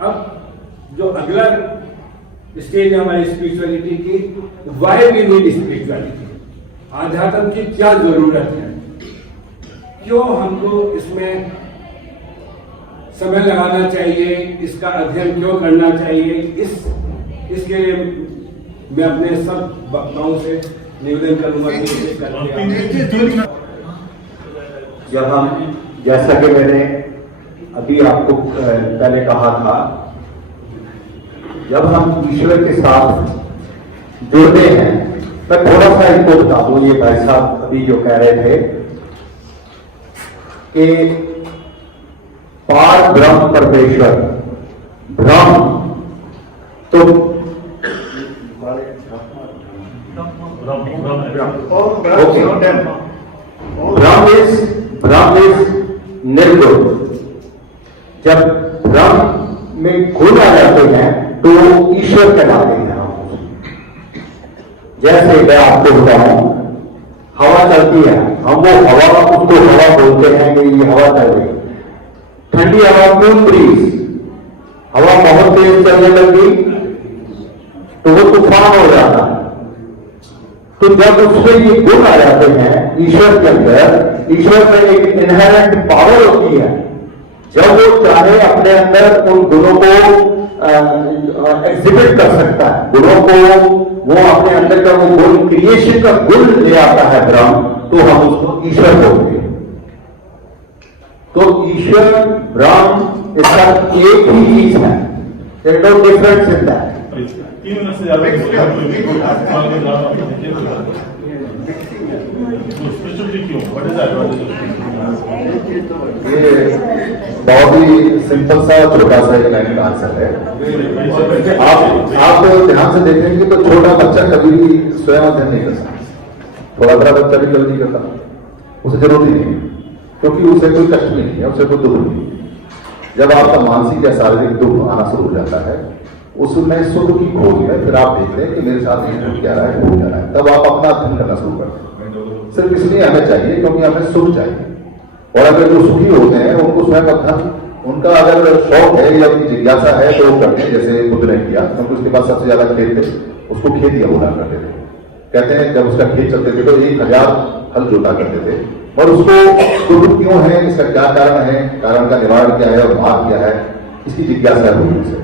अब जो अगला स्टेज है हमारी स्पिरिचुअलिटी की, व्हाई वी नीड स्पिरिचुअलिटी, आध्यात्म की क्या जरूरत है, क्यों हमको इसमें समय लगाना चाहिए, इसका अध्ययन क्यों करना चाहिए, इसके लिए मैं अपने सब वक्ताओं से निवेदन करूंगा कि जब हम, जैसा कि मैंने अभी आपको पहले कहा था, जब हम ईश्वर के साथ जुड़ते हैं, मैं थोड़ा सा इनको बता दूं, ये भाई साहब अभी जो कह रहे थे कि पार ब्रह्म परमेश्वर, ब्रह्म तो ब्रह्म इज निर्गुण। जब ब्रह्म में गुण आ जाते हैं तो ईश्वर कहलाते हैं हम। जैसे मैं आपको बताऊं, हवा चलती है, हम वो हवा, उसको हवा बोलते हैं कि ये हवा चल रही है। ठंडी हवा क्यों ब्रीज, हवा बहुत तेज चलने लगी तो वो तूफान हो जाता है। तो जब उसमें ये गुण आ जाते हैं ईश्वर के अंदर, ईश्वर में एक इनहेरेंट पावर होती है, जब वो चाहे अपने अंदर उन गुणों को एग्जिबिट कर सकता है, गुणों को वो अपने अंदर का वो गुण, क्रिएशन का गुण ले आता है ब्रह्म, तो हम उसको ईश्वर बोलते हैं। तो ईश्वर ब्रह्म इसका एक ही चीज है, there is no difference in that. 3 minute से ज्यादा ये बहुत ही सिंपल सा छोटा सा एक लाइन का आंसर है। आप ध्यान से देखेंगे तो छोटा बच्चा कभी भी स्वयं अध्ययन नहीं कर सकता, थोड़ा बड़ा बच्चा भी कभी नहीं करता, उसे जरूरत ही नहीं है, क्योंकि उसे कोई कष्ट नहीं है, उसे कोई दुख नहीं। जब आपका मानसिक या शारीरिक दुख आना शुरू हो जाता है, उसमें सुख की खोज में फिर आप देखते हैं कि मेरे साथ ये दुख क्या रहा है, हो क्या रहा है, तब आप अपना अध्ययन करना शुरू करते हैं। सिर्फ इसलिए हमें चाहिए क्योंकि हमें सुख चाहिए, और अगर जो सुखी होते हैं उनको स्वयं अध्ययन, उनका अगर शौक है या उनकी जिज्ञासा है तो वो करते हैं। जैसे बुद्ध ने किया, क्योंकि उसके पास सबसे ज्यादा खेत थे, उसको खेत या बोला करते थे। कहते हैं जब उसका खेत चलते थे तो 1000 हल जोता करते थे, और उसको दुख क्यों है, इसका क्या कारण है, कारण का निवारण क्या है और मार्ग क्या है, इसकी जिज्ञासा हुई उसे,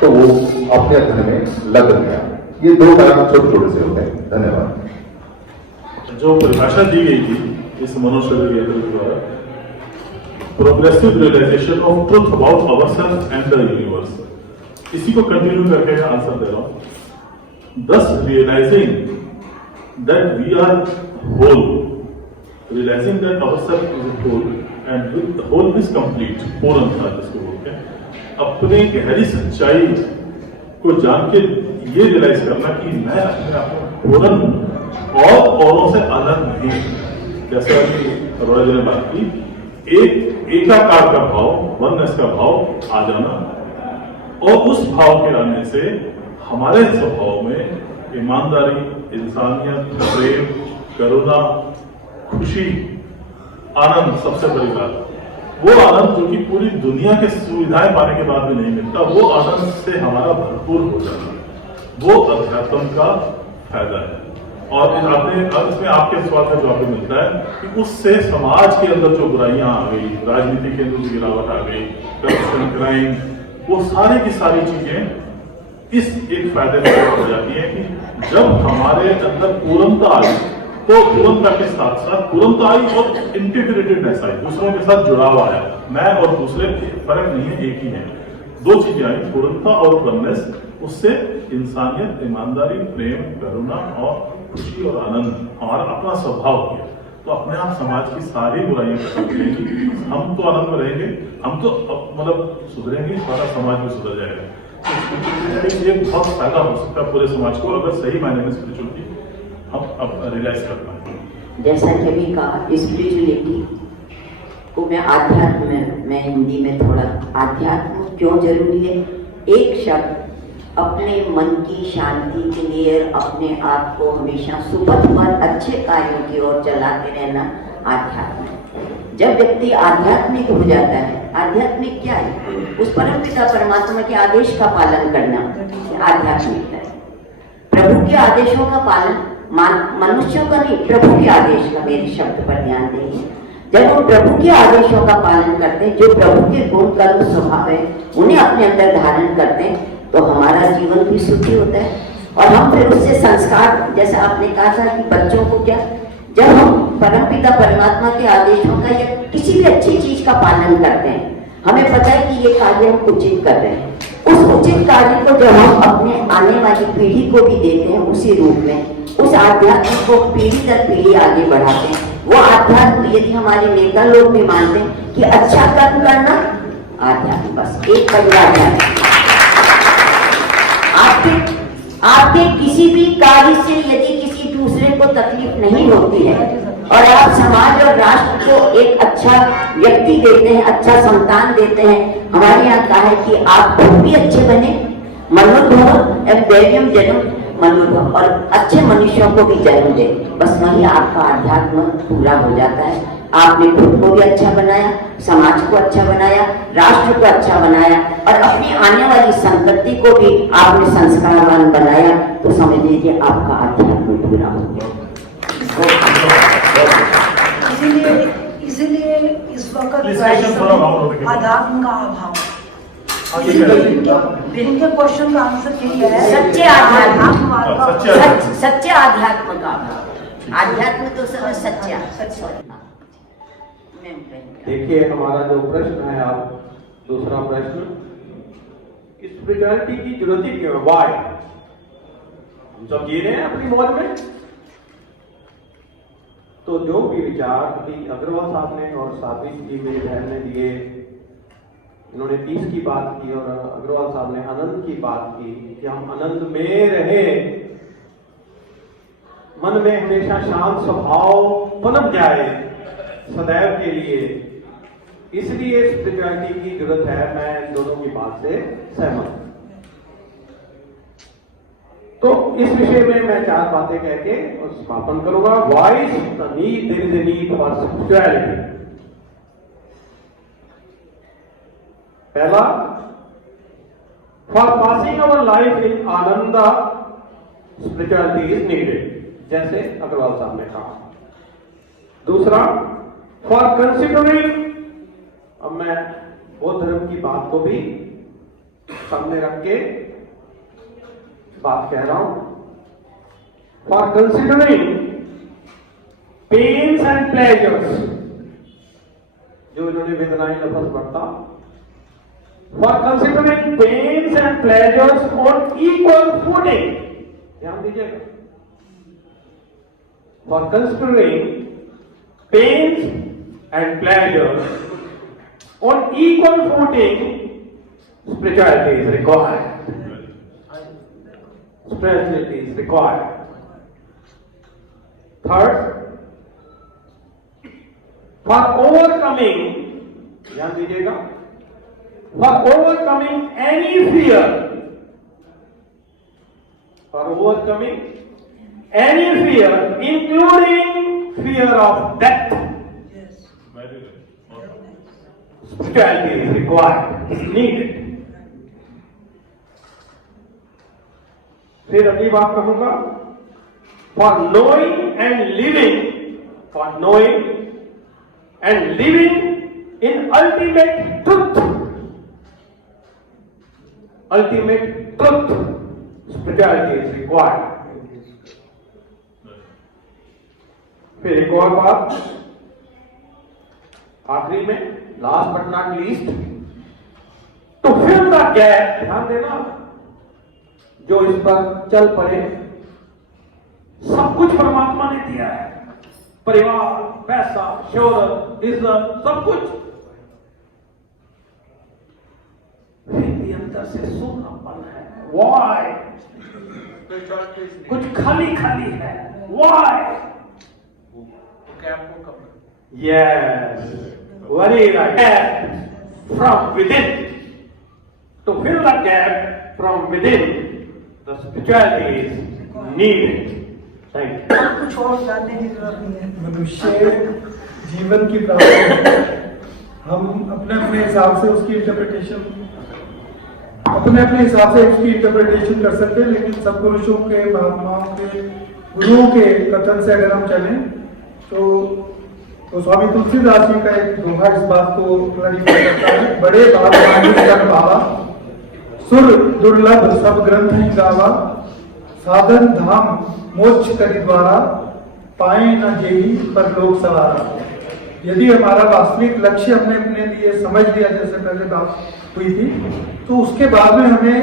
तो वो अपने अध्ययन में लग गया। ये 2 कारण छोटे छोटे से होते हैं। धन्यवाद। जो परिभाषा दी गई थी इस मनुष्य द्वारा, progressive realization of truth about ourselves and the universe, इसी को कंटिन्यू करके मैं आंसर दे रहा हूं। Thus realizing that we are whole, realizing that ourselves is a whole and with the whole is complete, पूर्णता जिसको बोलते हैं। अपने गहरी सच्चाई को जान के ये रियलाइज करना कि मैं अपने आप में पूर्ण हूं और औरों से अलग नहीं। जैसा कि अरोड़ा जी ने बात की, एक एकाकार का भाव, वननेस का भाव आ जाना, और उस भाव के आने से हमारे स्वभाव में ईमानदारी, इंसानियत, प्रेम, करुणा, खुशी, आनंद, सबसे बड़ी बात, वो आनंद जो कि पूरी दुनिया के सुविधाएं पाने के बाद भी नहीं मिलता, वो आनंद से हमारा भरपूर हो जाना, वो अध्यात्म का फायदा है। और आपने इसमें आपके सवाल का जवाब भी मिलता है कि उससे समाज के अंदर जो बुराइयां आ गई, राजनीति के अंदर गिरावट आ गई, करप्शन, क्राइम, वो सारी की सारी चीजें इस एक फायदे में हो जाती है कि जब हमारे अंदर पूर्णता आई, तो पूर्णता के साथ साथ पूर्णता आई और इंटीग्रेटेडनेस आई, दूसरों के साथ जुड़ाव आया। मैं और दूसरे फर्क नहीं है, एक ही है। 2 चीजें आई, पूर्णता और वननेस, उससे इंसानियत, ईमानदारी, प्रेम, करुणा और खुशी और आनंद हमारा अपना स्वभाव हो गया। तो अपने आप समाज की सारी बुराइयां खत्म हो जाएंगी, हम तो आनंद में रहेंगे, हम तो मतलब सुधरेंगे, सारा समाज भी सुधर जाएगा। तो ये बहुत फायदा हो सकता है पूरे समाज को, अगर सही मायने में स्पिरिचुअलिटी हम अब रियलाइज कर पाए। जैसा कि अभी कहा, स्पिरिचुअलिटी को मैं आध्यात्म में, मैं हिंदी में थोड़ा, आध्यात्म क्यों जरूरी है, एक शब्द अपने मन की शांति के लिए अपने आप को हमेशा सुपथ पर अच्छे कार्यों की ओर चलाते रहना आध्यात्म है। जब व्यक्ति आध्यात्मिक हो जाता है, आध्यात्मिक क्या है? उस परमपिता परमात्मा के आदेश का पालन करना आध्यात्मिक है। प्रभु के आदेशों का पालन, मनुष्यों का नहीं, प्रभु के आदेश का, मेरे शब्द पर ध्यान देंगे। जब हम प्रभु के आदेशों का पालन करते हैं, जो प्रभु के गुण कर्म स्वभाव है उन्हें अपने अंदर धारण करते हैं, तो हमारा जीवन भी सुखी होता है। और हम फिर उससे संस्कार, जैसे आपने कहा था कि बच्चों को क्या, जब हम परमपिता परमात्मा के आदेशों का या किसी भी अच्छी चीज का पालन करते हैं, हमें पता है कि ये कार्य हम उचित कर रहे हैं, उस उचित कार्य को जब हम अपने आने वाली पीढ़ी को भी देते हैं उसी रूप में, उस आध्यात्म को पीढ़ी दर पीढ़ी आगे बढ़ाते हैं। वो आध्यात्म यदि हमारे नेता लोग भी मानते हैं कि अच्छा कर्म करना आध्यात्म, बस एक परिवार है। आपके किसी भी कार्य से यदि किसी दूसरे को तकलीफ नहीं होती है और आप समाज और राष्ट्र को एक अच्छा व्यक्ति देते हैं, अच्छा संतान देते हैं, हमारे यहाँ कहा है कि आप खुद भी अच्छे बने, मनोधर्म एवं दैव्यम जन्म मनोधर्म, और अच्छे मनुष्यों को भी जन्म दे, बस वही आपका आध्यात्म पूरा हो जाता है। आपने खुद को भी अच्छा बनाया, समाज को अच्छा बनाया, राष्ट्र को अच्छा बनाया और अपनी आने वाली संतति को भी आपने संस्कारवान बनाया, तो समझ लीजिए आपका आध्यात्म पूरा हो गया। इसीलिए इस वक्त आध्यात्म का अभाव, इनके क्वेश्चन का आंसर यही है, सच्चे आध्यात्म, सच्चे आध्यात्म का अभाव। आध्यात्म तो सब सच्चा। देखिए हमारा जो प्रश्न है, आप दूसरा प्रश्न, स्पिरिचुअलिटी की जरूरत ही क्यों है? वाई? हम सब जी रहे हैं अपनी मौज में। तो जो भी विचार कि अग्रवाल साहब ने और साबित जी मेरी बहन ने दिए, इन्होंने 30 की बात की और अग्रवाल साहब ने आनंद की बात की कि हम आनंद में रहे, मन में हमेशा शांत स्वभाव पनप जाए सदैव के लिए, इसलिए स्पिरिचुअलिटी की जरूरत है। मैं दोनों की बात से सहमत हूं। तो इस विषय में मैं 4 बातें कह के समापन करूंगा। Why the need, there is a need for spirituality. पहला, for passing our life in आनंद स्पिरिचुअलिटी इज नीडेड, जैसे अग्रवाल साहब ने कहा। दूसरा, फॉर कंसिडरिंग, अब मैं बौद्ध धर्म की बात को भी सामने रख के बात कह रहा हूं, for considering pains and pleasures, जो इन्होंने वेदनाएं लफ्ज पढ़ता, for considering pains and pleasures on equal footing, ध्यान दीजिएगा, for considering pains and pleasures on equal footing, spirituality is required. Spirituality is required. Third, for overcoming, ध्यान दीजिएगा, for overcoming any fear, for overcoming any fear, including fear of death, spirituality is required, is needed. फिर अगली बात कहूंगा, for knowing and living in ultimate truth, spirituality is required. फिर एक और बात आखिरी में, last but not least, to fill the gap, ध्यान देना, जो इस पर चल पड़े, सब कुछ परमात्मा ने दिया है, परिवार, पैसा, शोहरत, इज्जत, सब कुछ, फिर भी अंदर से सूखापन है। वाई? कुछ खाली खाली है। Y? Yes, very right. From within, to fill the gap, from within, the spirituality is needed. Right. कुछ और जानने की जरूरत नहीं है। मनुष्य जीवन की प्राप्ति है। हम अपने अपने हिसाब से उसकी इंटरप्रिटेशन कर सकते हैं, लेकिन सत्पुरुषों के, महात्माओं के, गुरुओं के कथन से अगर हम चलें तो स्वामी तुलसीदास जी का एक दोहा इस बात को क्लैरिफाई करता है। बड़े बात कर पावा, सुर दुर्लभ सब ग्रंथ ही गावा, साधन धाम मोक्ष करि द्वारा, पाए न जेही पर लोक सवारा। यदि हमारा वास्तविक लक्ष्य हमने अपने लिए समझ लिया, जैसे पहले बात हुई थी, तो उसके बाद में हमें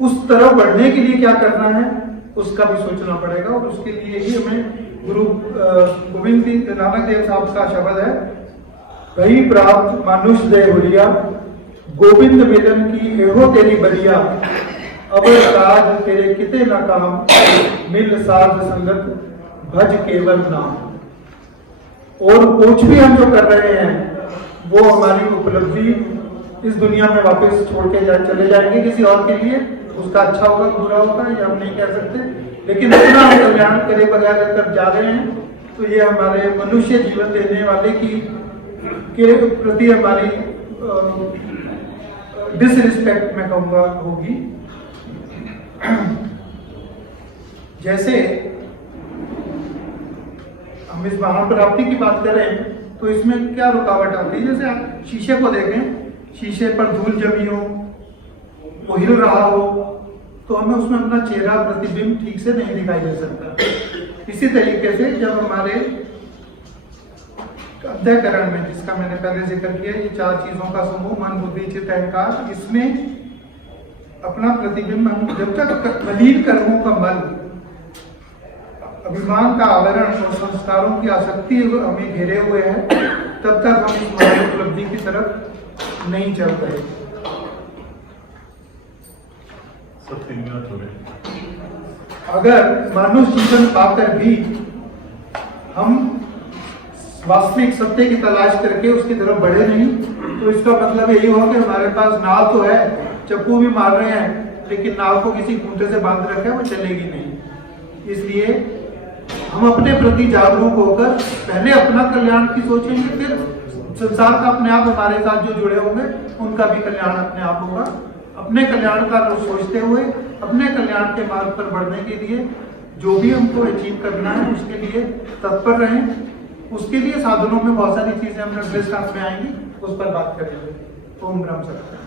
उस तरफ बढ़ने के लिए क्या करना है उसका भी सोचना पड़ेगा। और उसके लिए ही हमें गुरु गोविंद नानक देव साहब का शब्द है, वही प्राप्त मानुष दे हुलिया, गोविंद मिलन की एहो तेरी बलिया, अब राज तेरे किते न काम, मिल साध संगत भज केवल नाम। और कुछ भी हम जो कर रहे हैं वो हमारी उपलब्धि इस दुनिया में वापस छोड़ के चले जाएंगे किसी और के लिए। उसका अच्छा होगा, बुरा होगा, ये हम नहीं कह सकते, लेकिन इतना हम कल्याण करे बगैर अगर जा रहे हैं तो ये हमारे मनुष्य जीवन देने वाले के प्रति हमारी डिसरिस्पेक्ट मैं कहूँगा होगी। जैसे हम इस महाप्राप्ति की बात करें तो इसमें क्या रुकावट आती है। जैसे आप शीशे को देखें, शीशे पर धूल जमी हो, वो हिल रहा हो, तो हमें उसमें अपना चेहरा प्रतिबिंब ठीक से नहीं दिखाई दे सकता। इसी तरीके से जब हमारे अंतःकरण में, जिसका मैंने पहले जिक्र किया, ये 4 चीजों का समूह मन बुद्धि चित्त अहंकार, इसमें अपना प्रतिबिंब हम जब तक मलिन कर्मों का मल, अभिमान का आवरण और संस्कारों की आसक्ति हमें घेरे हुए है, तब तक हम इस महान उपलब्धि की तरफ नहीं चल रहे। अगर मानुष जीवन पाकर भी हम वास्तविक सत्य की तलाश करके उसकी तरफ बढ़े नहीं, तो इसका मतलब यही हुआ कि हमारे पास नाव तो है, चप्पू भी मार रहे हैं, लेकिन नाव को किसी खूंटे से बांध रखे वो चलेगी नहीं। इसलिए हम अपने प्रति जागरूक होकर पहले अपना कल्याण की सोचेंगे, फिर संसार का अपने आप हमारे साथ जो जुड़े होंगे उनका भी कल्याण अपने आप होगा। अपने कल्याण का सोचते हुए अपने कल्याण के मार्ग पर बढ़ने के लिए जो भी हमको अचीव करना है उसके लिए तत्पर रहें। उसके लिए साधनों में बहुत सारी चीजें हम अगले साथ में आएंगी, उस पर बात करेंगे। ओम ब्रह्म सत्य।